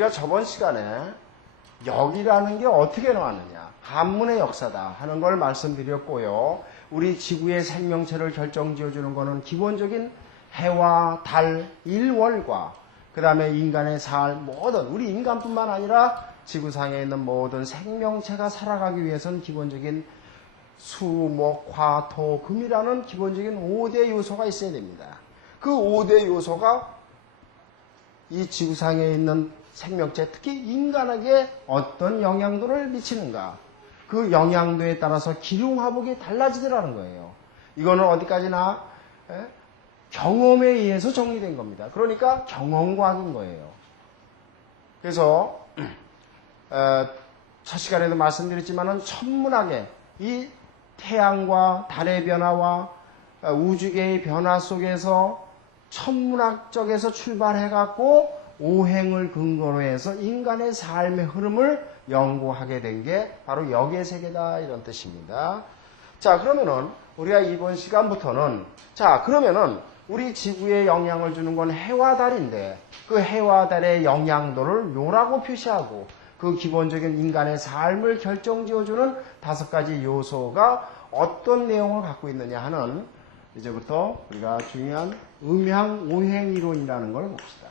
우리가 저번 시간에 역이라는 게 어떻게 나왔느냐, 한문의 역사다 하는 걸 말씀드렸고요. 우리 지구의 생명체를 결정지어주는 것은 기본적인 해와 달, 일월과 그 다음에 인간의 삶, 모든 우리 인간뿐만 아니라 지구상에 있는 모든 생명체가 살아가기 위해서는 기본적인 수, 목, 화, 토, 금이라는 기본적인 5대 요소가 있어야 됩니다. 그 5대 요소가 이 지구상에 있는 생명체, 특히 인간에게 어떤 영향도를 미치는가, 그 영향도에 따라서 기흉화복이 달라지더라는 거예요. 이거는 어디까지나 경험에 의해서 정리된 겁니다. 그러니까 경험과학인 거예요. 그래서 첫 시간에도 말씀드렸지만은 천문학의 이 태양과 달의 변화와 우주계의 변화 속에서 천문학적에서 출발해갖고 오행을 근거로 해서 인간의 삶의 흐름을 연구하게 된 게 바로 역의 세계다, 이런 뜻입니다. 자, 그러면은 우리가 이번 시간부터는, 자, 그러면은 우리 지구에 영향을 주는 건 해와 달인데 그 해와 달의 영향도를 요라고 표시하고 그 기본적인 인간의 삶을 결정지어주는 5가지 요소가 어떤 내용을 갖고 있느냐 하는, 이제부터 우리가 중요한 음양오행이론이라는 걸 봅시다.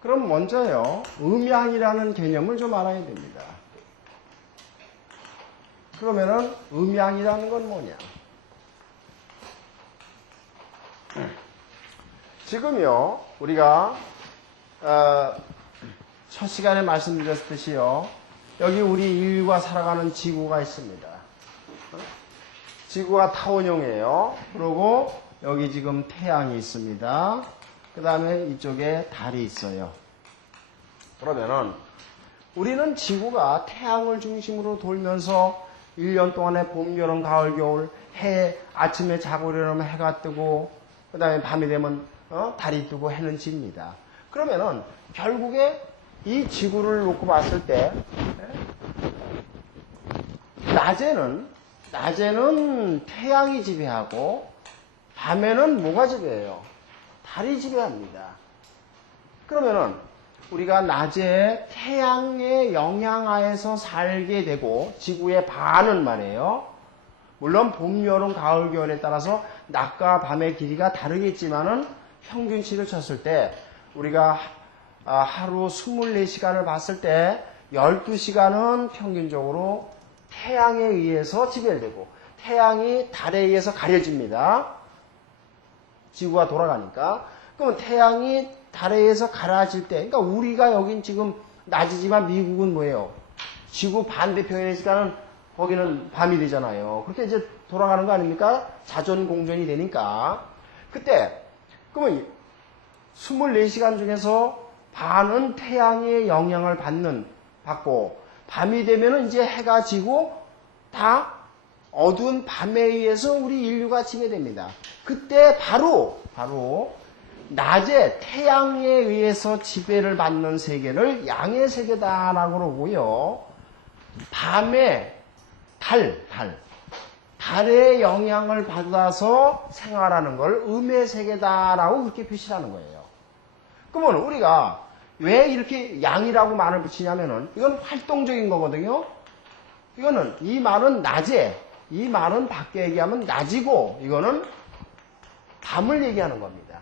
그럼 먼저요, 음양이라는 개념을 좀 알아야 됩니다. 그러면은 음양이라는 건 뭐냐? 지금요, 우리가 첫 시간에 말씀드렸듯이요, 여기 우리 인류가 살아가는 지구가 있습니다. 지구가 타원형이에요. 그리고 여기 지금 태양이 있습니다. 그 다음에 이쪽에 달이 있어요. 그러면은 우리는 지구가 태양을 중심으로 돌면서 1년 동안에 봄, 여름, 가을, 겨울, 해, 아침에 자고 일어나면 해가 뜨고, 그 다음에 밤이 되면 달이 뜨고 해는 집니다. 그러면은 결국에 이 지구를 놓고 봤을 때 낮에는 태양이 지배하고 밤에는 뭐가 지배해요? 달이 지배합니다. 그러면은 우리가 낮에 태양의 영향하에서 살게 되고, 지구의 반은 말이에요. 물론 봄, 여름, 가을, 겨울에 따라서 낮과 밤의 길이가 다르겠지만은 평균치를 쳤을 때 우리가 하루 24시간을 봤을 때 12시간은 평균적으로 태양에 의해서 지배되고, 태양이 달에 의해서 가려집니다. 지구가 돌아가니까. 그러면 태양이 달에 의해서 가라앉을 때, 그러니까 우리가 여긴 지금 낮이지만 미국은 뭐예요? 지구 반대편에 시간은 거기는 밤이 되잖아요. 그렇게 이제 돌아가는 거 아닙니까? 자전 공전이 되니까. 그때 그러면 24시간 중에서 반은 태양의 영향을 받고, 밤이 되면은 이제 해가 지고 다 어두운 밤에 의해서 우리 인류가 지배됩니다. 그때 바로 낮에 태양에 의해서 지배를 받는 세계를 양의 세계다라고 그러고요. 밤에 달의 영향을 받아서 생활하는 걸 음의 세계다라고 그렇게 표시하는 거예요. 그러면 우리가 왜 이렇게 양이라고 말을 붙이냐면은 이건 활동적인 거거든요. 이거는 이 말은 낮에, 이 말은 밖에 얘기하면 낮이고, 이거는 밤을 얘기하는 겁니다.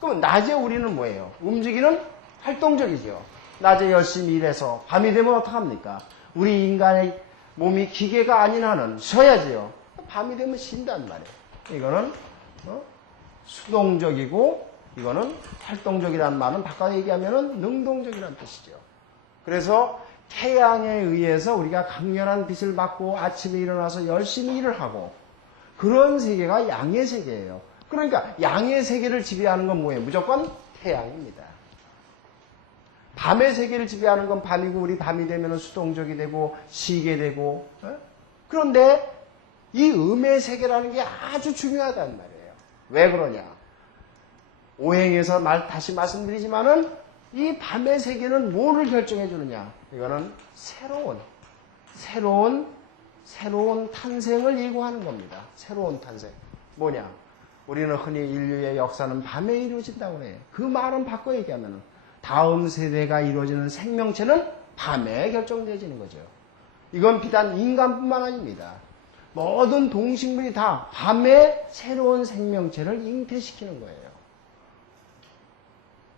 그럼 낮에 우리는 뭐예요? 움직이는 활동적이죠. 낮에 열심히 일해서 밤이 되면 어떡합니까? 우리 인간의 몸이 기계가 아닌 한은 쉬어야지요. 밤이 되면 쉰단 말이에요. 이거는 수동적이고, 이거는 활동적이라는 말은 바꿔 얘기하면 능동적이라는 뜻이죠. 그래서 태양에 의해서 우리가 강렬한 빛을 받고 아침에 일어나서 열심히 일을 하고, 그런 세계가 양의 세계예요. 그러니까 양의 세계를 지배하는 건 뭐예요? 무조건 태양입니다. 밤의 세계를 지배하는 건 밤이고, 우리 밤이 되면 수동적이 되고 쉬게 되고. 그런데 이 음의 세계라는 게 아주 중요하단 말이에요. 왜 그러냐? 오행에서 다시 말씀드리지만은 이 밤의 세계는 뭐를 결정해 주느냐? 이거는 새로운 새로운 탄생을 예고하는 겁니다. 새로운 탄생. 뭐냐? 우리는 흔히 인류의 역사는 밤에 이루어진다고 해요. 그 말은 바꿔 얘기하면 다음 세대가 이루어지는 생명체는 밤에 결정되어지는 거죠. 이건 비단 인간뿐만 아닙니다. 모든 동식물이 다 밤에 새로운 생명체를 잉태시키는 거예요.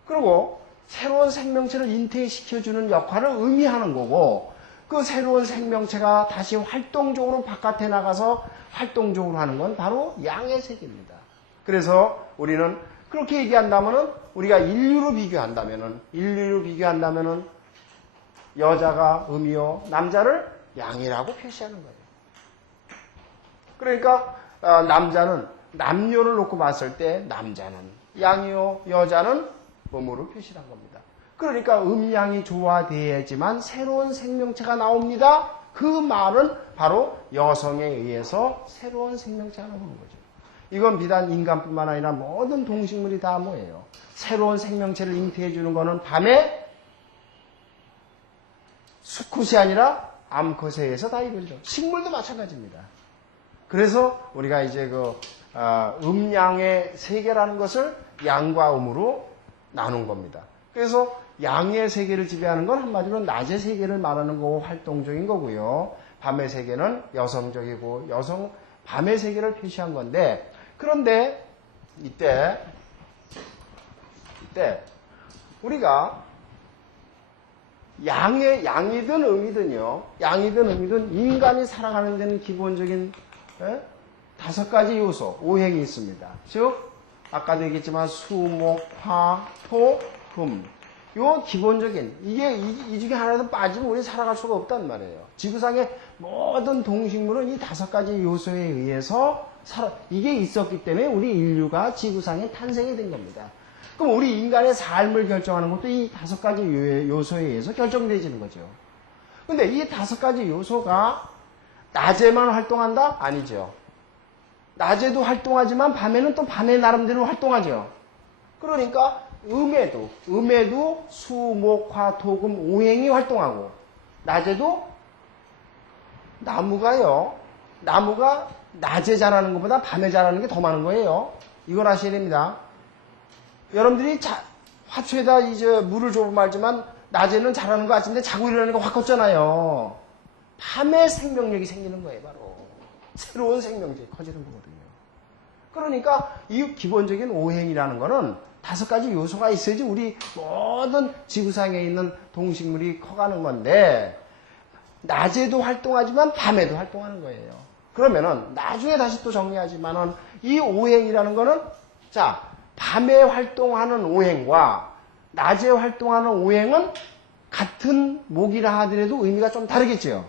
그리고 새로운 생명체를 잉태시켜주는 역할을 의미하는 거고, 그 새로운 생명체가 다시 활동적으로 바깥에 나가서 활동적으로 하는 건 바로 양의 세계입니다. 그래서 우리는 그렇게 얘기한다면은, 우리가 인류로 비교한다면은 여자가 음이요, 남자를 양이라고 표시하는 거예요. 그러니까 남자는 남녀를 놓고 봤을 때 남자는 양이요, 여자는 음으로 표시한 겁니다. 그러니까 음양이 조화돼야지만 새로운 생명체가 나옵니다. 그 말은 바로 여성에 의해서 새로운 생명체가 나오는 거죠. 이건 비단 인간뿐만 아니라 모든 동식물이 다 뭐예요? 새로운 생명체를 잉태해 주는 거는 밤에 수컷이 아니라 암컷에 의해서 다 이루어져. 식물도 마찬가지입니다. 그래서 우리가 이제 음양의 세계라는 것을 양과 음으로 나눈 겁니다. 그래서 양의 세계를 지배하는 건 한마디로 낮의 세계를 말하는 거고 활동적인 거고요. 밤의 세계는 여성적이고 밤의 세계를 표시한 건데, 그런데 이때 우리가 양이든 음이든 인간이 살아가는 데는 기본적인 5가지 요소, 오행이 있습니다. 즉 아까도 얘기했지만 수, 목, 화, 토, 금. 요 기본적인, 이 중에 하나라도 빠지면 우리 살아갈 수가 없단 말이에요. 지구상의 모든 동식물은 이 5가지 요소에 의해서 이게 있었기 때문에 우리 인류가 지구상에 탄생이 된 겁니다. 그럼 우리 인간의 삶을 결정하는 것도 이 5가지 요소에 의해서 결정되어지는 거죠. 근데 이 5가지 요소가 낮에만 활동한다? 아니죠. 낮에도 활동하지만 밤에는 또 밤의 나름대로 활동하죠. 그러니까 음에도 수, 목, 화, 토, 금, 오행이 활동하고, 낮에도 나무가 낮에 자라는 것보다 밤에 자라는 게 더 많은 거예요. 이걸 아셔야 됩니다. 여러분들이 화초에다 이제 물을 줘도 말지만 낮에는 자라는 거 같은데 자고 일어나는 거 확 컸잖아요. 밤에 생명력이 생기는 거예요, 바로. 새로운 생명력이 커지는 거거든요. 그러니까 이 기본적인 오행이라는 거는 5가지 요소가 있어야지 우리 모든 지구상에 있는 동식물이 커가는 건데, 낮에도 활동하지만 밤에도 활동하는 거예요. 그러면은 나중에 다시 또 정리하지만은 이 오행이라는 거는, 자, 밤에 활동하는 오행과 낮에 활동하는 오행은 같은 목이라 하더라도 의미가 좀 다르겠죠.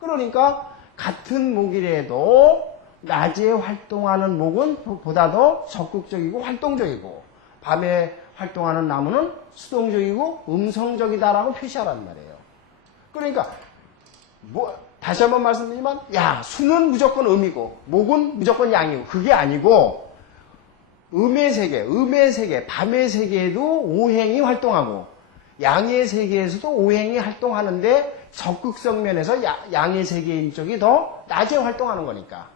그러니까 같은 목이라도 낮에 활동하는 목은 보다 더 적극적이고 활동적이고, 밤에 활동하는 나무는 수동적이고 음성적이다라고 표시하란 말이에요. 그러니까 다시 한번 말씀드리면, 수는 무조건 음이고 목은 무조건 양이고, 그게 아니고 음의 세계, 밤의 세계에도 오행이 활동하고 양의 세계에서도 오행이 활동하는데, 적극성 면에서 양의 세계인 쪽이 더 낮에 활동하는 거니까.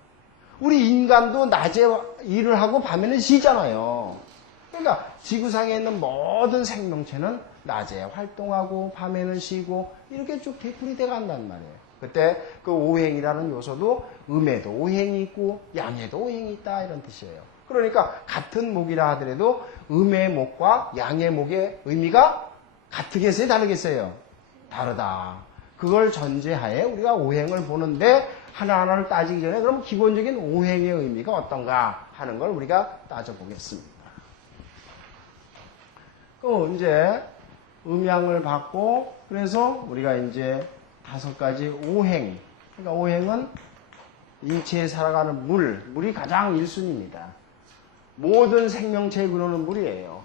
우리 인간도 낮에 일을 하고 밤에는 쉬잖아요. 그러니까 지구상에 있는 모든 생명체는 낮에 활동하고 밤에는 쉬고 이렇게 쭉 되풀이 돼 간단 말이에요. 그때 그 오행이라는 요소도 음에도 오행이 있고 양에도 오행이 있다, 이런 뜻이에요. 그러니까 같은 목이라 하더라도 음의 목과 양의 목의 의미가 같으겠어요, 다르겠어요? 다르다. 그걸 전제하에 우리가 오행을 보는데, 하나하나를 따지기 전에 그럼 기본적인 오행의 의미가 어떤가 하는 걸 우리가 따져보겠습니다. 이제 음양을 받고, 그래서 우리가 이제 5가지 오행, 그러니까 오행은 인체에 살아가는 물이 가장 1순위입니다. 모든 생명체의 근원은 물이에요.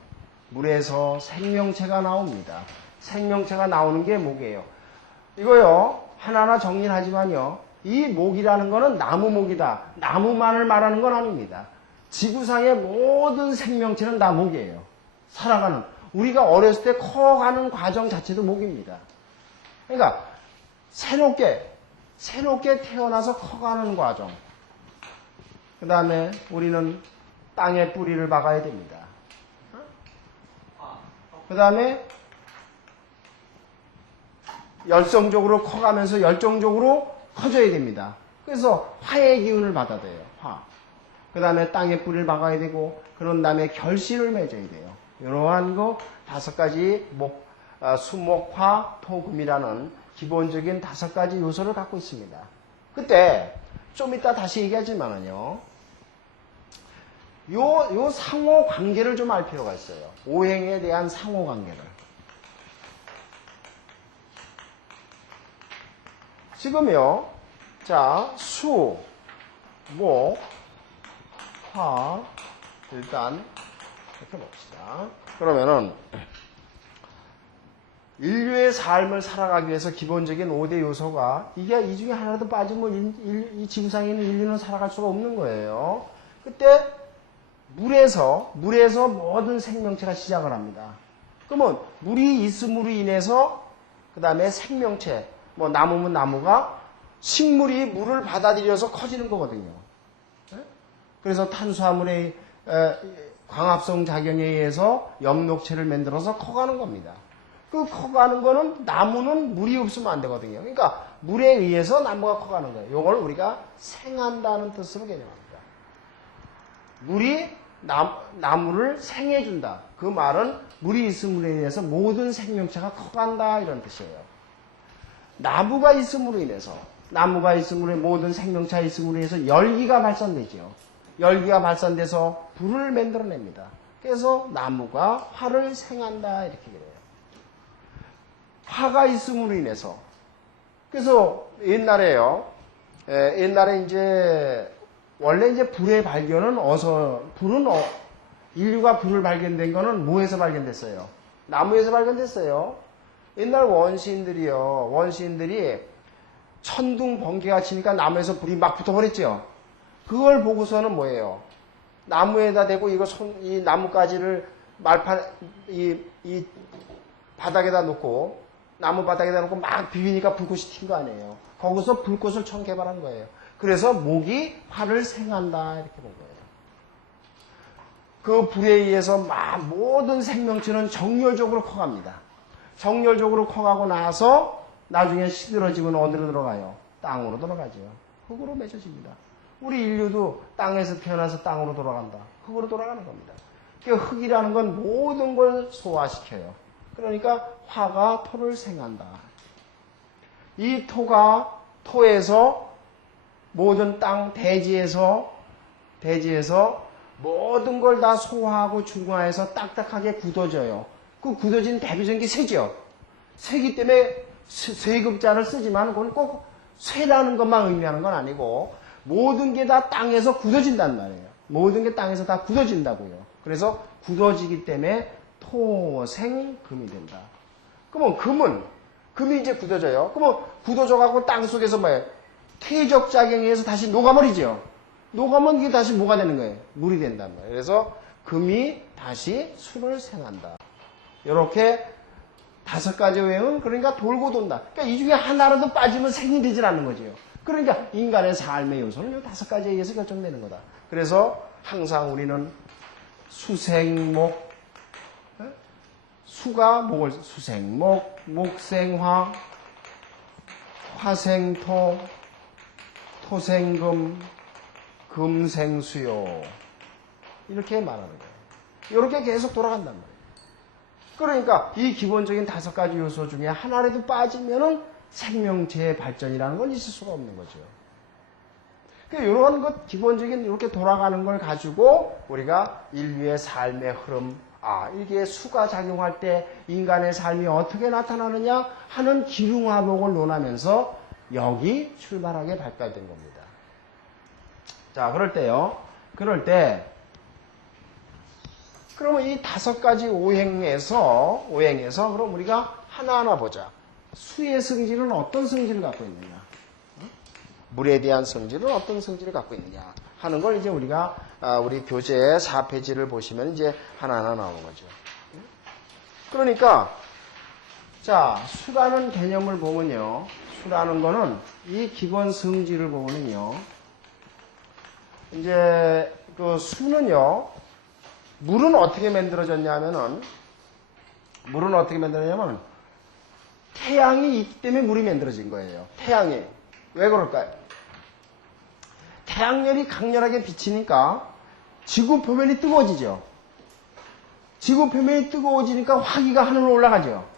물에서 생명체가 나옵니다. 생명체가 나오는 게 목이에요. 이거요, 하나하나 정리를 하지만요, 이 목이라는 거는 나무목이다, 나무만을 말하는 건 아닙니다. 지구상의 모든 생명체는 다 목이에요. 살아가는, 우리가 어렸을 때 커가는 과정 자체도 목입니다. 그러니까 새롭게 새롭게 태어나서 커가는 과정. 그 다음에 우리는 땅에 뿌리를 박아야 됩니다. 그 다음에 열성적으로 커가면서 열정적으로 커져야 됩니다. 그래서 화의 기운을 받아야 돼요. 화. 그 다음에 땅에 뿌리를 박아야 되고, 그런 다음에 결실을 맺어야 돼요. 이러한 거 5가지 수목, 화, 토, 금이라는 기본적인 5가지 요소를 갖고 있습니다. 그때 좀 이따 다시 얘기하지만은요, 요 상호 관계를 좀 알 필요가 있어요. 오행에 대한 상호 관계를. 지금요, 자, 수, 목, 화, 일단, 이렇게 봅시다. 그러면은, 인류의 삶을 살아가기 위해서 기본적인 5대 요소가, 이게 이 중에 하나라도 빠지면 이 지구상에 있는 인류는 살아갈 수가 없는 거예요. 그때, 물에서 모든 생명체가 시작을 합니다. 그러면, 물이 있음으로 인해서, 그 다음에 생명체, 나무면 나무가 식물이 물을 받아들여서 커지는 거거든요. 그래서 탄수화물의 광합성 작용에 의해서 엽록체를 만들어서 커가는 겁니다. 그 커가는 거는 나무는 물이 없으면 안 되거든요. 그러니까 물에 의해서 나무가 커가는 거예요. 이걸 우리가 생한다는 뜻으로 개념합니다. 물이 나무를 생해준다. 그 말은 물이 있음으로 인해서 모든 생명체가 커간다 이런 뜻이에요. 나무가 있음으로 인해서 모든 생명체가 있음으로 인해서 열기가 발산되죠. 열기가 발산돼서 불을 만들어냅니다. 그래서 나무가 화를 생한다 이렇게 그래요. 화가 있음으로 인해서. 그래서 옛날에 원래 이제 불의 발견은 인류가 불을 발견된 거는 뭐에서 발견됐어요? 나무에서 발견됐어요. 옛날 원시인들이 천둥 번개가 치니까 나무에서 불이 막 붙어버렸죠. 그걸 보고서는 뭐예요? 나무에다 대고 이 나뭇가지를 이 바닥에다 놓고, 나무 바닥에다 놓고 막 비비니까 불꽃이 튄 거 아니에요. 거기서 불꽃을 처음 개발한 거예요. 그래서 목이 화를 생한다 이렇게 본 거예요. 그 불에 의해서 막 모든 생명체는 정열적으로 커갑니다. 정열적으로 커가고 나서 나중에 시들어지면 어디로 들어가요? 땅으로 들어가죠. 흙으로 맺어집니다. 우리 인류도 땅에서 태어나서 땅으로 돌아간다. 흙으로 돌아가는 겁니다. 그 흙이라는 건 모든 걸 소화시켜요. 그러니까 화가 토를 생한다. 이 토에서 모든 땅 대지에서 모든 걸 다 소화하고 중화해서 딱딱하게 굳어져요. 그 굳어진 대표적인 게 쇠죠. 쇠기 때문에 쇠급자를 쓰지만 그건 꼭 쇠라는 것만 의미하는 건 아니고 모든 게 다 땅에서 굳어진단 말이에요. 모든 게 땅에서 다 굳어진다고요. 그래서 굳어지기 때문에 토생금이 된다. 그러면 금이 이제 굳어져요. 그러면 굳어져갖고 땅 속에서 뭐예요? 퇴적 작용에 의해서 다시 녹아버리죠. 녹아면 이게 다시 뭐가 되는 거예요? 물이 된단 말이에요. 그래서 금이 다시 술을 생한다. 이렇게 5가지 오행은 그러니까 돌고 돈다. 그러니까 이 중에 하나라도 빠지면 생이 되질 않는 거죠. 그러니까 인간의 삶의 요소는 이 5가지에 의해서 결정되는 거다. 그래서 항상 우리는 수생목, 수가 목을 수생목, 목생화, 화생토, 토생금, 금생수요 이렇게 말하는 거예요. 이렇게 계속 돌아간단 말이에요. 그러니까 이 기본적인 5가지 요소 중에 하나라도 빠지면은 생명체의 발전이라는 건 있을 수가 없는 거죠. 그러니까 이런 것 기본적인 이렇게 돌아가는 걸 가지고 우리가 인류의 삶의 흐름, 이게 수가 작용할 때 인간의 삶이 어떻게 나타나느냐 하는 기능화복을 논하면서 여기 출발하게 발달된 겁니다. 자, 그럴 때 그러면 이 5가지 오행에서 그럼 우리가 하나하나 보자. 수의 성질은 어떤 성질을 갖고 있느냐? 물에 대한 성질은 어떤 성질을 갖고 있느냐? 하는 걸 이제 우리가 우리 교재 4페이지를 보시면 이제 하나하나 나오는 거죠. 그러니까 자, 수라는 개념을 보면요. 수라는 거는 이 기본 성질을 보면요. 이제 그 수는요. 물은 어떻게 만들어졌냐면은 태양이 있기 때문에 물이 만들어진 거예요. 태양이. 왜 그럴까요? 태양열이 강렬하게 비치니까 지구 표면이 뜨거워지죠. 지구 표면이 뜨거워지니까 화기가 하늘로 올라가죠.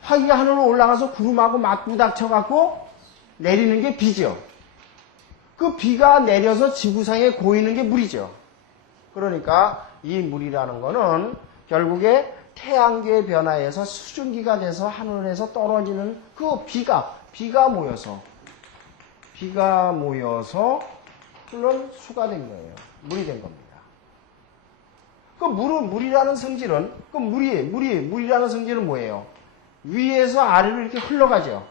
화기가 하늘로 올라가서 구름하고 맞부닥쳐갖고 내리는 게 비죠. 그 비가 내려서 지구상에 고이는 게 물이죠. 그러니까 이 물이라는 거는 결국에 태양계의 변화에서 수증기가 돼서 하늘에서 떨어지는 그 비가 모여서 물론 수가 된 거예요. 물이 된 겁니다. 그 물이라는 성질은, 물이라는 성질은 뭐예요? 위에서 아래로 이렇게 흘러가죠.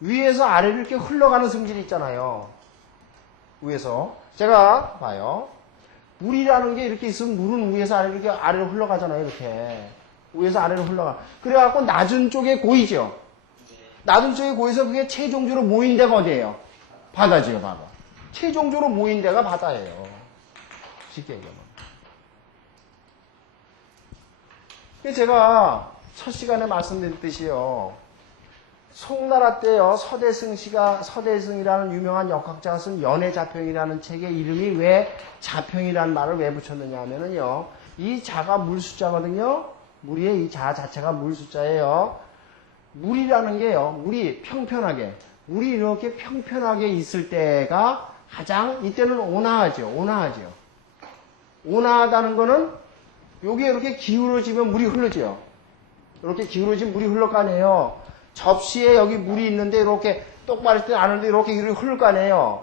위에서 아래로 이렇게 흘러가는 성질이 있잖아요. 위에서. 제가 봐요. 물이라는 게 이렇게 있으면 물은 위에서 아래로 이렇게 아래로 흘러가잖아요. 이렇게. 위에서 아래로 흘러가. 그래갖고 낮은 쪽에 고이죠. 낮은 쪽에 고여서 그게 최종적으로 모인 데가 어디예요? 바다지요, 바다. 최종적으로 모인 데가 바다예요. 쉽게 얘기하면. 제가 첫 시간에 말씀드렸듯이요. 송나라 때요, 서대승이라는 유명한 역학자가 쓴 연애자평이라는 책의 이름이 왜 자평이라는 말을 왜 붙였느냐 하면은요, 이 자가 물 숫자거든요. 물의 이 자 자체가 물 숫자예요. 물이라는 게요, 물이 이렇게 평평하게 있을 때가 가장, 이때는 온화하죠. 온화하다는 거는, 요게 이렇게 기울어지면 물이 흐르죠. 이렇게 기울어지면 물이 흘러 가네요. 접시에 여기 물이 있는데 이렇게 똑바로 있지 않은데 이렇게 흘러 가네요.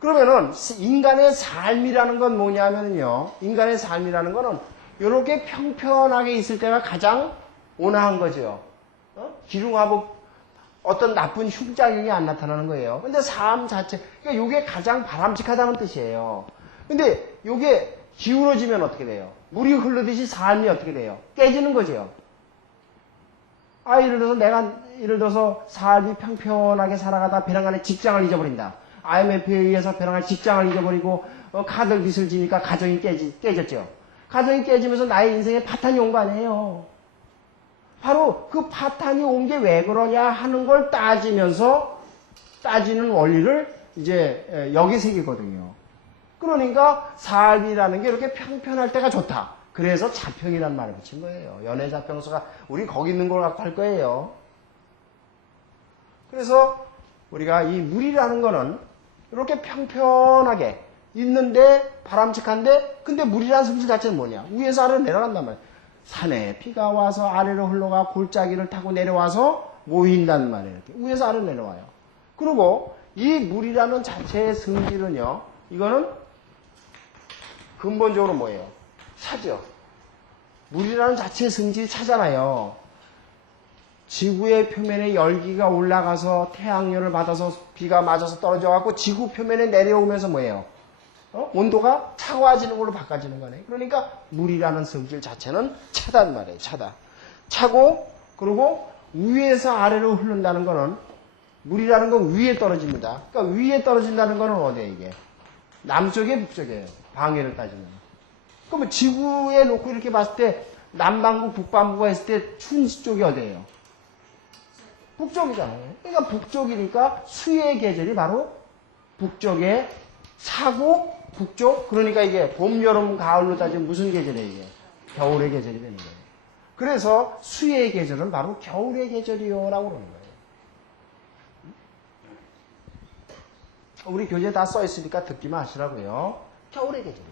그러면은 인간의 삶이라는 건 뭐냐면요. 인간의 삶이라는 거는 이렇게 평평하게 있을 때가 가장 온화한 거죠. 기둥하고 어떤 나쁜 흉작용이 안 나타나는 거예요. 근데 삶 자체, 그러니까 이게 가장 바람직하다는 뜻이에요. 근데 이게 기울어지면 어떻게 돼요? 물이 흐르듯이 삶이 어떻게 돼요? 깨지는 거죠. 예를 들어서 삶이 평평하게 살아가다 벼랑간에 직장을 잊어버린다. IMF에 의해서 벼랑간에 직장을 잊어버리고 카드 빚을 지니까 가정이 깨졌죠. 가정이 깨지면서 나의 인생에 파탄이 온 거 아니에요. 바로 그 파탄이 온 게 왜 그러냐 하는 걸 따지는 원리를 이제 여기 새기거든요. 그러니까 삶이라는 게 이렇게 평평할 때가 좋다. 그래서 자평이라는 말을 붙인 거예요. 연애자평서가 우리 거기 있는 걸 갖고 할 거예요. 그래서 우리가 이 물이라는 거는 이렇게 평평하게 있는데 바람직한데, 근데 물이라는 성질 자체는 뭐냐? 위에서 아래로 내려간단 말이에요. 산에 비가 와서 아래로 흘러가 골짜기를 타고 내려와서 모인단 말이에요. 이렇게. 위에서 아래로 내려와요. 그리고 이 물이라는 자체의 성질은요, 이거는 근본적으로 뭐예요? 차죠. 물이라는 자체의 성질이 차잖아요. 지구의 표면에 열기가 올라가서 태양열을 받아서 비가 맞아서 떨어져갖고 지구 표면에 내려오면서 뭐예요? 온도가 차가워지는 걸로 바꿔지는 거네. 그러니까 물이라는 성질 자체는 차단 말이에요. 차다. 차고, 그리고 위에서 아래로 흐른다는 거는, 물이라는 건 위에 떨어집니다. 그러니까 위에 떨어진다는 거는 어디에 이게? 남쪽에 북쪽이에요. 방해를 따지면. 그러면 지구에 놓고 이렇게 봤을 때 남반구, 북반구가 있을 때 춘지 쪽이 어디예요? 북쪽이잖아요. 그러니까 북쪽이니까 수의 계절이 바로 북쪽에 차고 북쪽. 그러니까 이게 봄, 여름, 가을로 따지면 무슨 계절이에요? 이게? 겨울의 계절이 되는 거예요. 그래서 수의 계절은 바로 겨울의 계절이요라고 그러는 거예요. 우리 교재에 다 써 있으니까 듣기만 하시라고요. 겨울의 계절이다.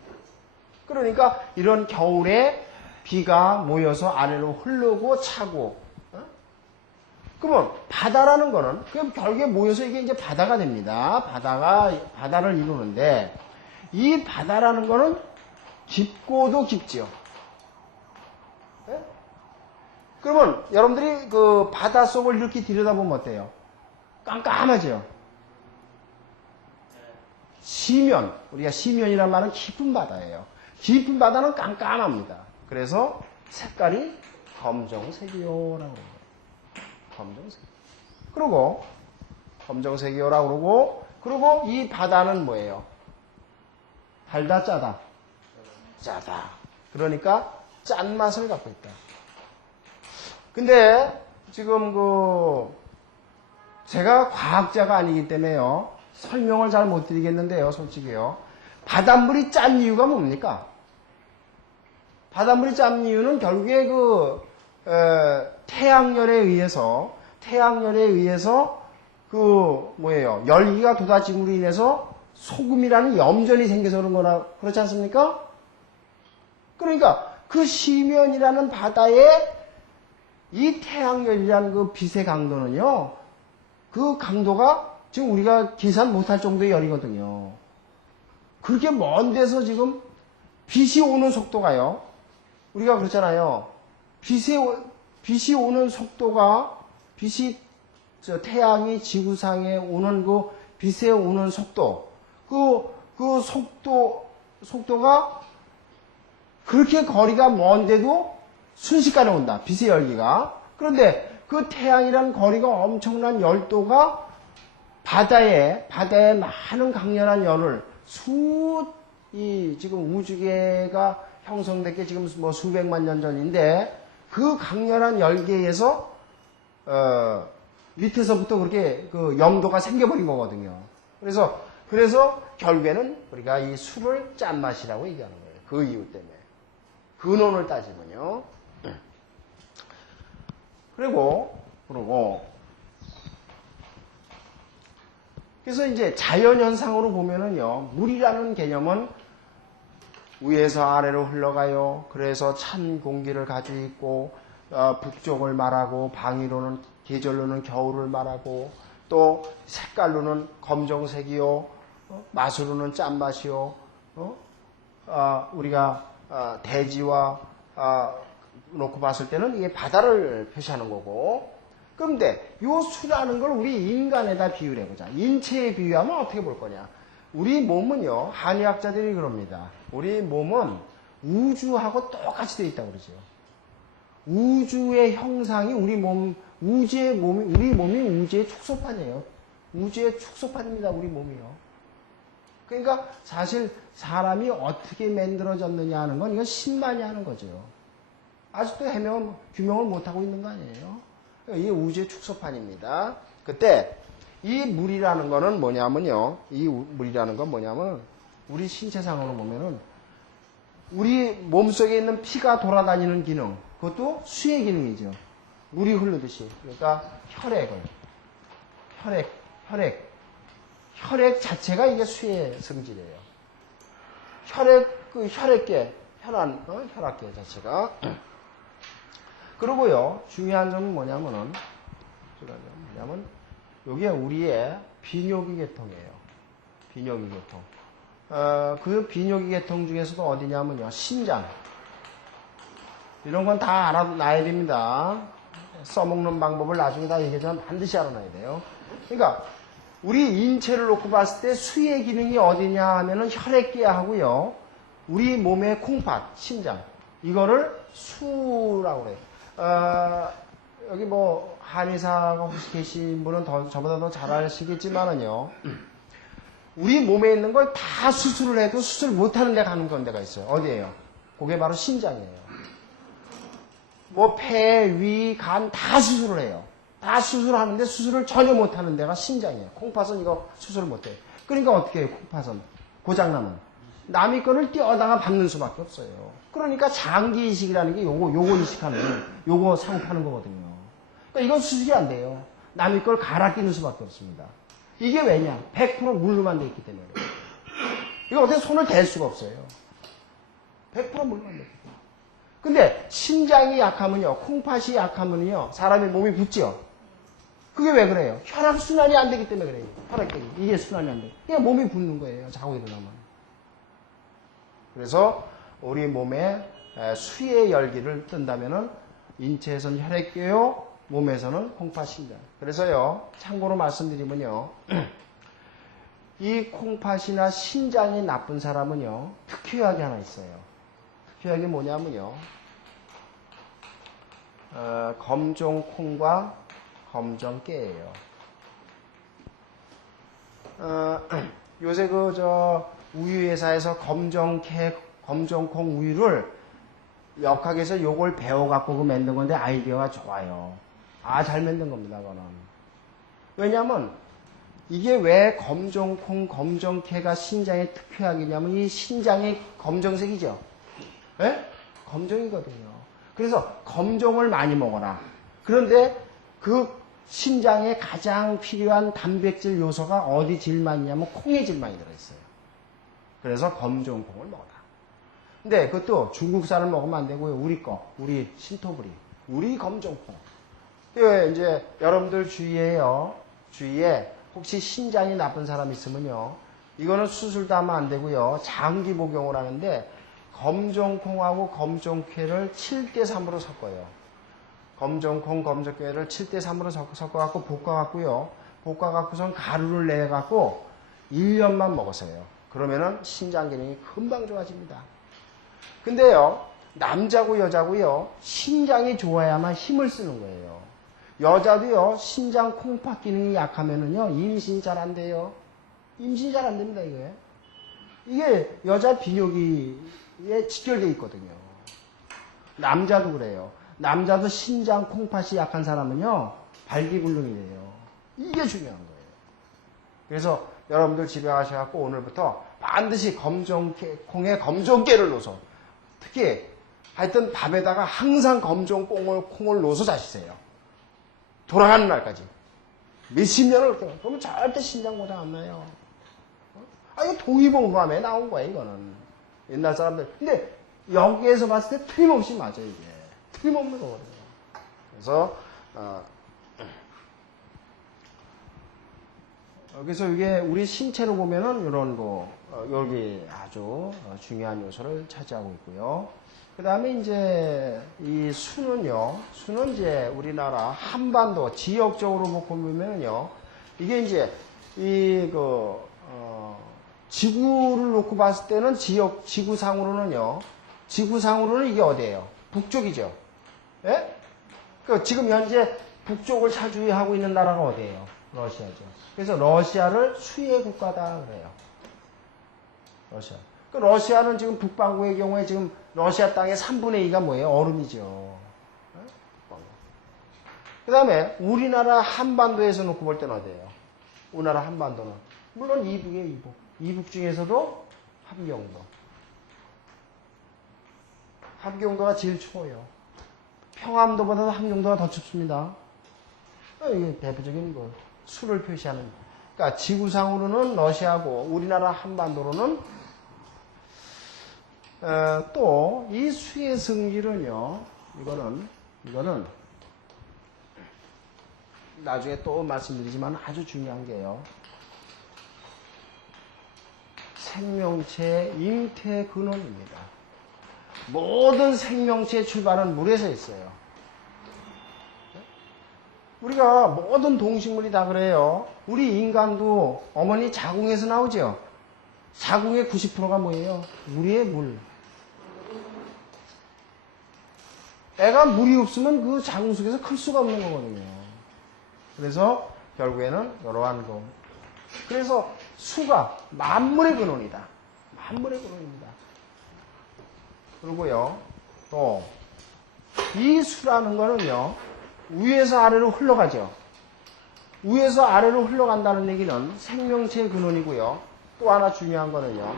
그러니까 이런 겨울에 비가 모여서 아래로 흐르고 차고, 그러면 바다라는 거는 그럼 결국에 모여서 이게 이제 바다가 됩니다. 바다를 이루는데, 이 바다라는 거는 깊고도 깊죠. 네? 그러면 여러분들이 그 바다 속을 이렇게 들여다보면 어때요? 깜깜하죠. 시면, 우리가 시면이라는 말은 깊은 바다예요. 깊은 바다는 깜깜합니다. 그래서 색깔이 검정색이요라고 그래요. 검정색. 그리고 검정색이요라고 그러고, 그리고 이 바다는 뭐예요? 달다 짜다? 짜다. 그러니까 짠맛을 갖고 있다. 근데 지금 제가 과학자가 아니기 때문에요. 설명을 잘 못 드리겠는데요, 솔직히요. 바닷물이 짠 이유가 뭡니까? 바닷물이 짠 이유는 결국에 태양열에 의해서 열기가 돋아짐으로 인해서 소금이라는 염전이 생겨서 그런 거나, 그렇지 않습니까? 그러니까 그 시면이라는 바다에 이 태양열이라는 그 빛의 강도는요, 그 강도가 지금 우리가 계산 못할 정도의 열이거든요. 그렇게 먼 데서 지금 빛이 오는 속도가요, 우리가 그렇잖아요. 빛이 오는 속도가, 태양이 지구상에 오는 그 빛에 오는 속도, 그 속도가 그렇게 거리가 먼데도 순식간에 온다. 빛의 열기가. 그런데 그 태양이란 거리가 엄청난 열도가 바다에 많은 강렬한 열을 지금 우주계가 형성된 게 지금 뭐 수백만 년 전인데 그 강렬한 열기에서 밑에서부터 그렇게 그 염도가 생겨버린 거거든요. 그래서 결국에는 우리가 이 술을 짠맛이라고 얘기하는 거예요. 그 이유 때문에. 근원을 따지면요. 그리고 그래서 이제 자연현상으로 보면은요, 물이라는 개념은 위에서 아래로 흘러가요. 그래서 찬 공기를 가지고 있고, 북쪽을 말하고, 방위로는, 계절로는 겨울을 말하고, 또 색깔로는 검정색이요, 맛으로는 짠맛이요, 우리가 대지와 놓고 봤을 때는 이게 바다를 표시하는 거고. 그런데 요 수라는 걸 우리 인간에다 비유를 해보자. 인체에 비유하면 어떻게 볼 거냐. 우리 몸은요, 한의학자들이 그럽니다. 우리 몸은 우주하고 똑같이 되어 있다고 그러죠. 우주의 형상이 우리 몸이 우주의 축소판이에요. 우주의 축소판입니다, 우리 몸이요. 그러니까 사실 사람이 어떻게 만들어졌느냐 하는 건 이건 신만이 하는 거죠. 아직도 규명을 못하고 있는 거 아니에요. 이게 우주의 축소판입니다. 그때 이 물이라는 거는 뭐냐면요. 우리 신체상으로 보면은 우리 몸속에 있는 피가 돌아다니는 기능, 그것도 수의 기능이죠. 물이 흐르듯이. 그러니까 혈액 자체가 이게 수의 성질이에요. 혈액계 자체가. 그리고요, 중요한 점은 뭐냐면, 이게 우리의 비뇨기 계통이에요. 비뇨기 계통. 그 비뇨기 계통 중에서도 어디냐면요, 신장. 이런 건 다 알아놔야 됩니다. 써먹는 방법을 나중에 다 얘기하지만 반드시 알아놔야 돼요. 그러니까, 우리 인체를 놓고 봤을 때 수의 기능이 어디냐 하면은 혈액계하고요, 우리 몸의 콩팥, 심장. 이거를 수라고 그래요. 여기 뭐, 한의사가 혹시 계신 분은 저보다 더 잘 아시겠지만은요, 우리 몸에 있는 걸 다 수술을 해도 수술 못하는 데 가는 건 데가 있어요. 어디예요? 그게 바로 신장이에요. 뭐, 폐, 위, 간 다 수술을 해요. 다 수술하는데 수술을 전혀 못하는 데가 심장이에요. 콩팥은 이거 수술을 못해요. 그러니까 어떻게 해요, 콩팥은? 고장나면. 남의 거를 띄어다가 받는 수밖에 없어요. 그러니까 장기 이식이라는 게 요거 이식하는, 요거 상파는 거거든요. 그러니까 이건 수술이 안 돼요. 남의 걸 갈아 끼는 수밖에 없습니다. 이게 왜냐? 100% 물로만 돼 있기 때문에. 이거 어떻게 손을 댈 수가 없어요. 100% 물로만 돼 있기 때문에. 근데 심장이 약하면요, 콩팥이 약하면요, 사람의 몸이 붓죠. 그게 왜 그래요? 혈액순환이 안 되기 때문에 그래요. 혈액이. 이게 순환이 안 돼. 그냥 몸이 붓는 거예요. 자고 일어나면. 그래서 우리 몸에 수의 열기를 뜬다면은 인체에서는 혈액계요, 몸에서는 콩팥, 심장. 그래서요, 참고로 말씀드리면요, 이 콩팥이나 심장이 나쁜 사람은요, 특효약이 하나 있어요. 특효약이 뭐냐면요, 검정콩과 검정깨예요. 요새 우유 회사에서 검정콩 우유를 역학에서 요걸 배워갖고 만든 건데 아이디어가 좋아요. 잘 만든 겁니다, 그거는. 왜냐면 이게 왜 검정콩, 검정깨가 신장에 특효약이냐면 이 신장이 검정색이죠. 예? 검정이거든요. 그래서 검정을 많이 먹어라. 그런데 그 신장에 가장 필요한 단백질 요소가 어디 질만 있냐면 콩에 질만이 들어있어요. 그래서 검정콩을 먹어라. 근데 그것도 중국산을 먹으면 안 되고요. 우리 신토부리, 우리 검정콩. 이제 여러분들 주위에 혹시 신장이 나쁜 사람 있으면요. 이거는 수술도 하면 안 되고요. 장기 복용을 하는데 검정콩하고 검정깨를 7대3으로 섞어요. 검정콩, 검정깨를 7대3으로 섞어갖고 볶아갖고요. 볶아갖고선 가루를 내갖고 1년만 먹었어요. 그러면은 신장 기능이 금방 좋아집니다. 근데요, 남자고 여자고요, 신장이 좋아야만 힘을 쓰는 거예요. 여자도요, 신장 콩팥 기능이 약하면은요, 임신 잘 안 돼요. 임신 잘 안 됩니다, 이게. 이게 여자 비뇨기에 직결되어 있거든요. 남자도 그래요. 남자도 신장 콩팥이 약한 사람은요, 발기불능이 돼요. 이게 중요한 거예요. 그래서 여러분들 집에 가셔갖고 오늘부터 반드시 콩에 검정깨를 넣어서, 특히 하여튼 밥에다가 항상 검정콩을 넣어서 자시세요. 돌아가는 날까지. 몇십 년을 그렇게. 그러면 절대 신장 고장 안 나요. 이거 동의보감에 나온 거예요, 이거는. 옛날 사람들. 근데 여기에서 봤을 때 틀림없이 맞아요, 이게. 틀림없는 거거든요. 그래서 이게 우리 신체로 보면은 이런 여기 아주 중요한 요소를 차지하고 있고요. 그 다음에 이제 이 수는 이제 우리나라 한반도 지역적으로 보면은요, 이게 이제 지구를 놓고 봤을 때는 지구상으로는 이게 어디예요? 북쪽이죠. 예? 지금 현재 북쪽을 차지하고 있는 나라가 어디예요? 러시아죠. 그래서 러시아를 수의 국가다 그래요. 러시아. 러시아는 지금 북반구의 경우에 지금 러시아 땅의 3분의 2가 뭐예요? 얼음이죠. 그 다음에 우리나라 한반도에서 놓고 볼 때는 어디예요? 우리나라 한반도는. 물론 이북이에요, 이북. 이북 중에서도 함경도. 함경도가 제일 추워요. 평암도보다도 함경도가 더 춥습니다. 이게 대표적인 수를 표시하는. 그러니까 지구상으로는 러시아고 우리나라 한반도로는 또 이 수의 성질은요. 이거는 나중에 또 말씀드리지만 아주 중요한 게요. 생명체의 잉태 근원입니다. 모든 생명체의 출발은 물에서 있어요. 우리가 모든 동식물이 다 그래요. 우리 인간도 어머니 자궁에서 나오죠. 자궁의 90%가 뭐예요? 물이에요, 물. 애가 물이 없으면 그 자궁 속에서 클 수가 없는 거거든요. 그래서 결국에는 이러한 거. 그래서 수가 만물의 근원이다. 만물의 근원입니다. 그리고요, 또 이 수라는 거는요, 위에서 아래로 흘러가죠. 위에서 아래로 흘러간다는 얘기는 생명체의 근원이고요. 또 하나 중요한 거는요.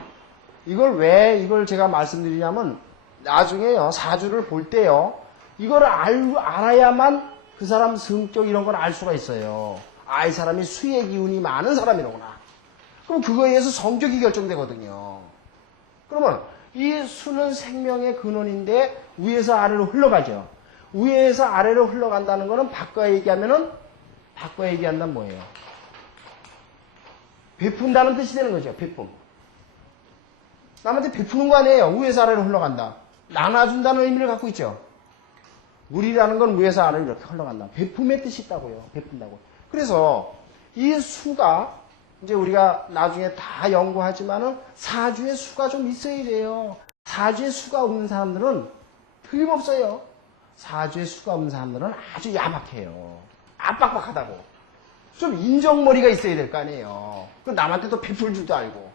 이걸 제가 말씀드리냐면 나중에요. 사주를 볼 때요. 이걸 알아야만 그 사람 성격 이런 걸 알 수가 있어요. 이 사람이 수의 기운이 많은 사람이로구나. 그럼 그거에 의해서 성격이 결정되거든요. 그러면 이 수는 생명의 근원인데 위에서 아래로 흘러가죠. 위에서 아래로 흘러간다는 거는 바꿔 얘기한다면 뭐예요? 베푼다는 뜻이 되는 거죠. 베품. 남한테 베푸는 거 아니에요. 위에서 아래로 흘러간다. 나눠준다는 의미를 갖고 있죠. 물이라는 건 위에서 아래로 이렇게 흘러간다. 베품의 뜻이 있다고요. 베푼다고. 그래서 이 수가 이제 우리가 나중에 다 연구하지만은 사주에 수가 좀 있어야 돼요. 사주에 수가 없는 사람들은 틀림없어요. 사주에 수가 없는 사람들은 아주 야박해요. 빡빡하다고. 좀 인정머리가 있어야 될 거 아니에요. 그 남한테도 베풀 줄도 알고,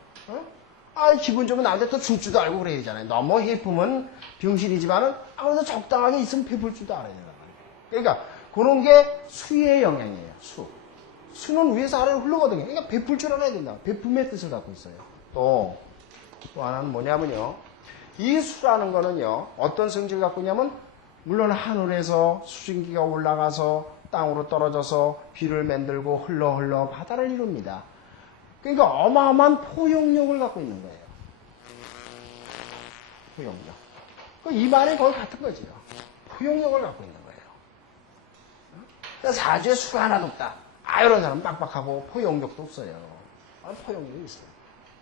기분 좋으면 남한테 또 줄 줄도 알고 그래야 되잖아요. 너무 해품은 병신이지만은 아무래도 적당하게 있으면 베풀 줄도 알아야 되는 거예요. 그러니까 그런 게 수의 영향이에요. 수는 위에서 아래로 흘러거든요. 그러니까 베풀 줄 알아야 된다. 베품의 뜻을 갖고 있어요. 또 하나는 뭐냐면요. 이 수라는 거는요. 어떤 성질을 갖고 있냐면 물론 하늘에서 수증기가 올라가서 땅으로 떨어져서 비를 만들고 흘러 바다를 이룹니다. 그러니까 어마어마한 포용력을 갖고 있는 거예요. 포용력. 이 말이 거의 같은 거지요. 포용력을 갖고 있는 거예요. 그러니까 사주에 수가 하나도 없다. 이런 사람은 빡빡하고 포용력도 없어요. 포용력이 있어요.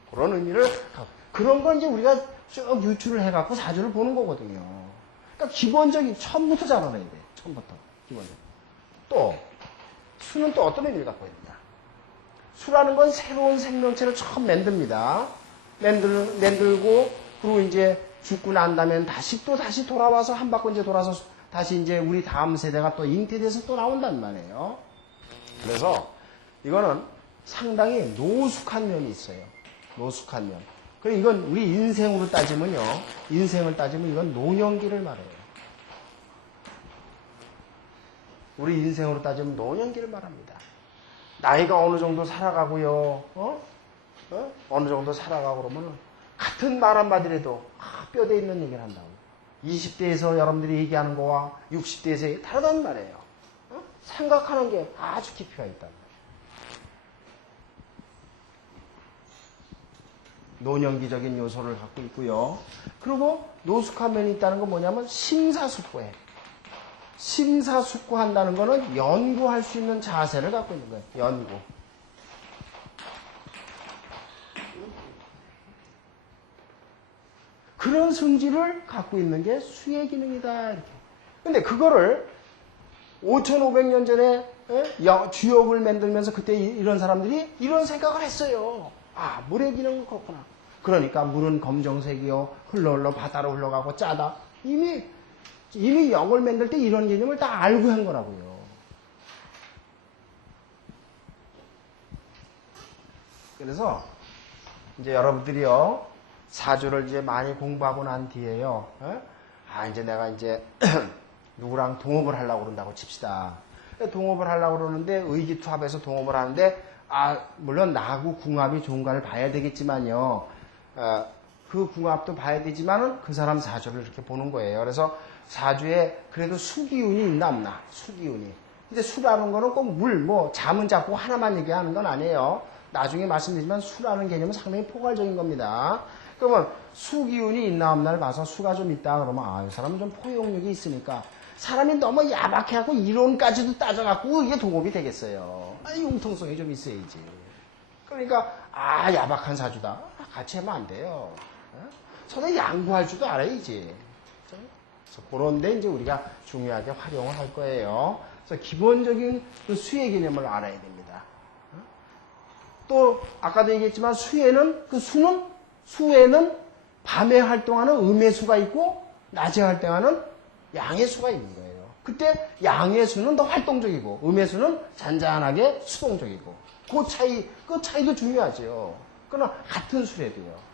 그런 의미를 갖고. 그런 건 이제 우리가 쭉 유추를 해갖고 사주를 보는 거거든요. 그러니까 기본적인, 처음부터 잘 알아야 돼. 처음부터. 기본적인. 또, 수는 또 어떤 의미를 갖고 있느냐. 수라는 건 새로운 생명체를 처음 만듭니다. 만들고, 그리고 이제 죽고 난 다음에 다시 돌아와서 한 바퀴 이제 돌아서 다시 이제 우리 다음 세대가 또 잉태돼서 또 나온단 말이에요. 그래서 이거는 상당히 노숙한 면이 있어요. 노숙한 면. 그리고 이건 우리 인생으로 따지면요. 인생을 따지면 이건 노년기를 말해요. 우리 인생으로 따지면 노년기를 말합니다. 나이가 어느 정도 살아가고요. 어느 정도 살아가고 그러면은 같은 말 한마디라도 뼈대 있는 얘기를 한다고. 20대에서 여러분들이 얘기하는 거와 60대에서 다르단 말이에요. 생각하는 게 아주 깊이가 있단 말이에요. 노년기적인 요소를 갖고 있고요. 그리고 노숙한 면이 있다는 건 뭐냐면 심사숙고해. 심사숙고한다는 거는 연구할 수 있는 자세를 갖고 있는 거예요. 연구. 그런 성질을 갖고 있는 게 수의 기능이다. 이렇게. 근데 그거를 5,500년 전에 주역을 만들면서 그때 이런 사람들이 이런 생각을 했어요. 물의 기능은 그렇구나. 그러니까 물은 검정색이요. 흘러 바다로 흘러가고 짜다. 이미 역을 만들 때 이런 개념을 다 알고 한 거라고요. 그래서 이제 여러분들이요. 사주를 이제 많이 공부하고 난 뒤에요. 이제 내가 이제 누구랑 동업을 하려고 그런다고 칩시다. 동업을 하려고 그러는데 의기투합해서 동업을 하는데 물론 나하고 궁합이 좋은가를 봐야 되겠지만요. 그 궁합도 봐야 되지만은 그 사람 사주를 이렇게 보는 거예요. 그래서 사주에 그래도 수기운이 있나 없나. 수기운이. 근데 수라는 거는 꼭 자문 잡고 하나만 얘기하는 건 아니에요. 나중에 말씀드리지만 수라는 개념은 상당히 포괄적인 겁니다. 그러면 수기운이 있나 없나를 봐서 수가 좀 있다 그러면 이 사람은 좀 포용력이 있으니까 사람이 너무 야박해갖고 이론까지도 따져갖고 이게 동업이 되겠어요. 융통성이 좀 있어야지. 그러니까 야박한 사주다. 같이 하면 안 돼요. 서로 양보할 줄도 알아야지. 그래서 그런데 이제 우리가 중요하게 활용을 할 거예요. 그래서 기본적인 그 수의 개념을 알아야 됩니다. 또 아까도 얘기했지만 수에는 밤에 활동하는 음의 수가 있고 낮에 활동하는 양의 수가 있는 거예요. 그때 양의 수는 더 활동적이고 음의 수는 잔잔하게 수동적이고 그 차이도 중요하죠. 그러나 같은 수래도요.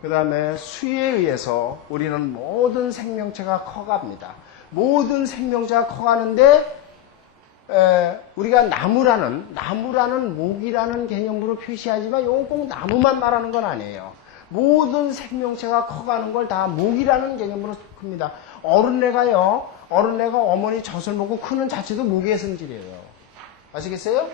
그 다음에 수에 의해서 우리는 모든 생명체가 커갑니다. 모든 생명체가 커가는데 우리가 나무라는 목이라는 개념으로 표시하지만 이건 꼭 나무만 말하는 건 아니에요. 모든 생명체가 커가는 걸 다 목이라는 개념으로 큽니다. 어른애가 어머니 젖을 먹고 크는 자체도 목의 성질이에요. 아시겠어요?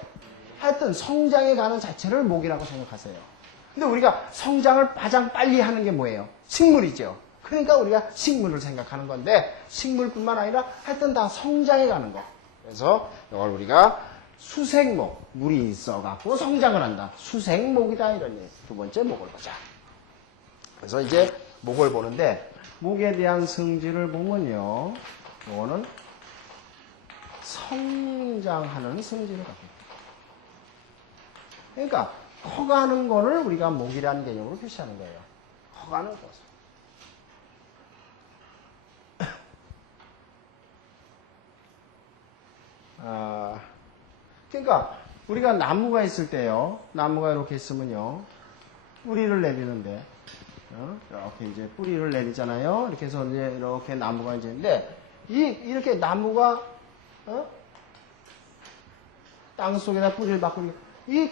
하여튼 성장해 가는 자체를 목이라고 생각하세요. 근데 우리가 성장을 가장 빨리 하는 게 뭐예요? 식물이죠. 그러니까 우리가 식물을 생각하는 건데 식물뿐만 아니라 하여튼 다 성장해 가는 거. 그래서 이걸 우리가 수생목, 물이 있어갖고 성장을 한다. 수생목이다 이런 얘기. 두 번째 목을 보자. 그래서 이제 목을 보는데 목에 대한 성질을 보면요. 이거는 성장하는 성질을 갖고 있다. 그러니까 커가는 거를 우리가 목이라는 개념으로 표시하는 거예요. 커가는 것을. 그러니까 우리가 나무가 있을 때요. 나무가 이렇게 있으면요. 뿌리를 내리는데 이렇게 이제 뿌리를 내리잖아요. 이렇게 해서 이제 이렇게 나무가 이제 근데 이렇게 나무가 땅 속에다 뿌리를 박고 이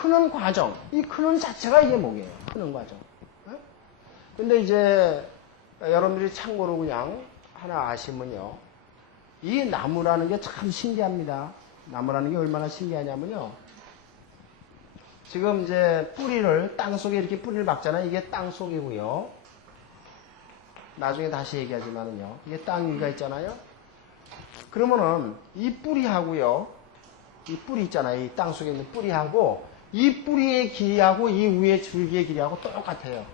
크는 과정, 이 크는 자체가 이게 목이에요. 크는 과정. 근데 이제 여러분들이 참고로 그냥 하나 아시면요. 이 나무라는 게 참 신기합니다. 나무라는 게 얼마나 신기하냐면요. 지금 이제 뿌리를 땅 속에 이렇게 뿌리를 박잖아요. 이게 땅 속이고요. 나중에 다시 얘기하지만은요. 이게 땅 위가 있잖아요. 그러면은 이 뿌리하고요. 이 뿌리 있잖아요. 이 땅 속에 있는 뿌리하고 이 뿌리의 길이하고 이 위의 줄기의 길이하고 똑같아요.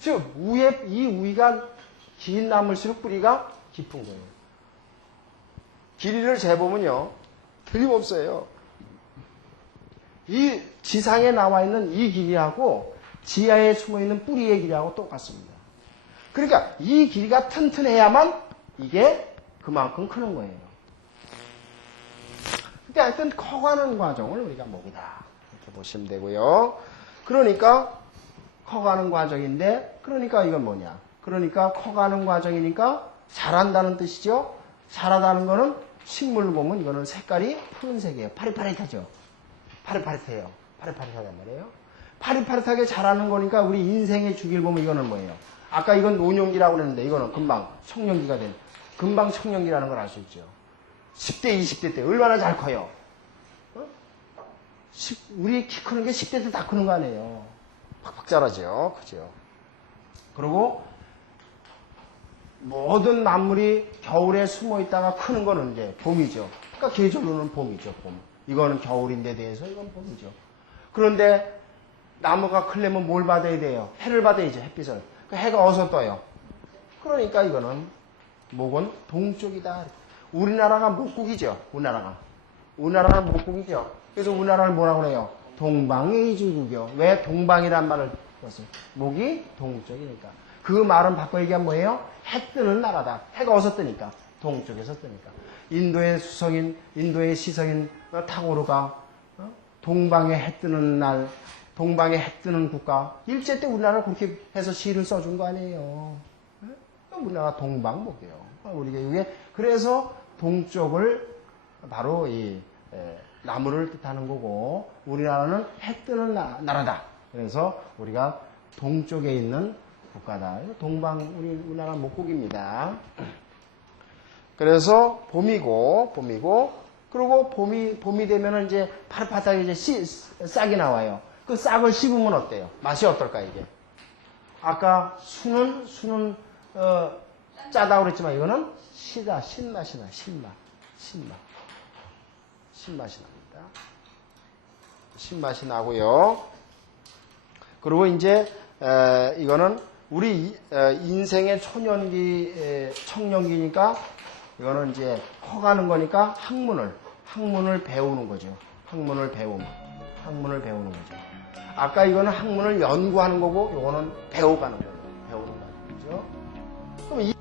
즉 이 위가 긴 나무일수록 뿌리가 깊은 거예요. 길이를 재보면요. 틀림없어요. 이 지상에 나와 있는 이 길이하고 지하에 숨어있는 뿌리의 길이하고 똑같습니다. 그러니까 이 길이가 튼튼해야만 이게 그만큼 크는 거예요. 근데 하여튼 커가는 과정을 우리가 목이다. 이렇게 보시면 되고요. 그러니까 커가는 과정인데 그러니까 이건 뭐냐. 그러니까 커가는 과정이니까 자란다는 뜻이죠. 자라다는 거는 식물을 보면 이거는 색깔이 푸른색이에요. 파릿파릿하죠. 파릿파릿해요. 파릿파릿하단 말이에요. 파릿파릿하게 자라는 거니까 우리 인생의 주기를 보면 이거는 뭐예요? 아까 이건 노년기라고 그랬는데 이거는 금방 청년기가 된 금방 청년기라는 걸 알 수 있죠. 10대, 20대 때 얼마나 잘 커요? 우리 키 크는 게 10대 때 다 크는 거 아니에요. 팍팍 자라죠. 그죠? 그리고 모든 만물이 겨울에 숨어 있다가 크는 거는 이제 봄이죠. 그러니까 계절로는 봄이죠. 봄. 이거는 겨울인데 대해서 이건 봄이죠. 그런데 나무가 크려면 뭘 받아야 돼요? 해를 받아야죠. 햇빛을. 그 해가 어디서 떠요? 그러니까 이거는 목은 동쪽이다. 우리나라가 목국이죠. 우리나라는 목국이죠. 그래서 우리나라를 뭐라고 그래요? 동방의 이주국이요. 왜 동방이란 말을 썼어요? 목이 동쪽이니까. 그 말은 바꿔 얘기하면 뭐예요? 해 뜨는 나라다. 해가 어디서 뜨니까? 동쪽에서 뜨니까. 인도의 수성인, 인도의 시성인 탕오르가 동방에 해 뜨는 날, 동방에 해 뜨는 국가. 일제 때 우리나라를 그렇게 해서 시를 써준 거 아니에요. 우리나라가 동방목이에요. 우리가 이게 그래서 동쪽을 바로 이 나무를 뜻하는 거고 우리나라는 해 뜨는 나라다. 그래서 우리가 동쪽에 있는 국가다. 우리나라 목국입니다. 그래서 봄이고, 그리고 봄이 되면은 이제 파릇파릇하게 이제 싹이 나와요. 그 싹을 씹으면 어때요? 맛이 어떨까, 이게? 아까 순은, 짜다고 그랬지만 이거는 시다, 신맛이 나, 신맛이 납니다. 신맛이 나고요. 그리고 이제, 이거는 우리 인생의 청년기니까 이거는 이제 커가는 거니까 학문을 배우는 거죠. 학문을 배우는 거죠. 아까 이거는 학문을 연구하는 거고, 이거는 배워가는 거예요. 배우는 거죠. 그럼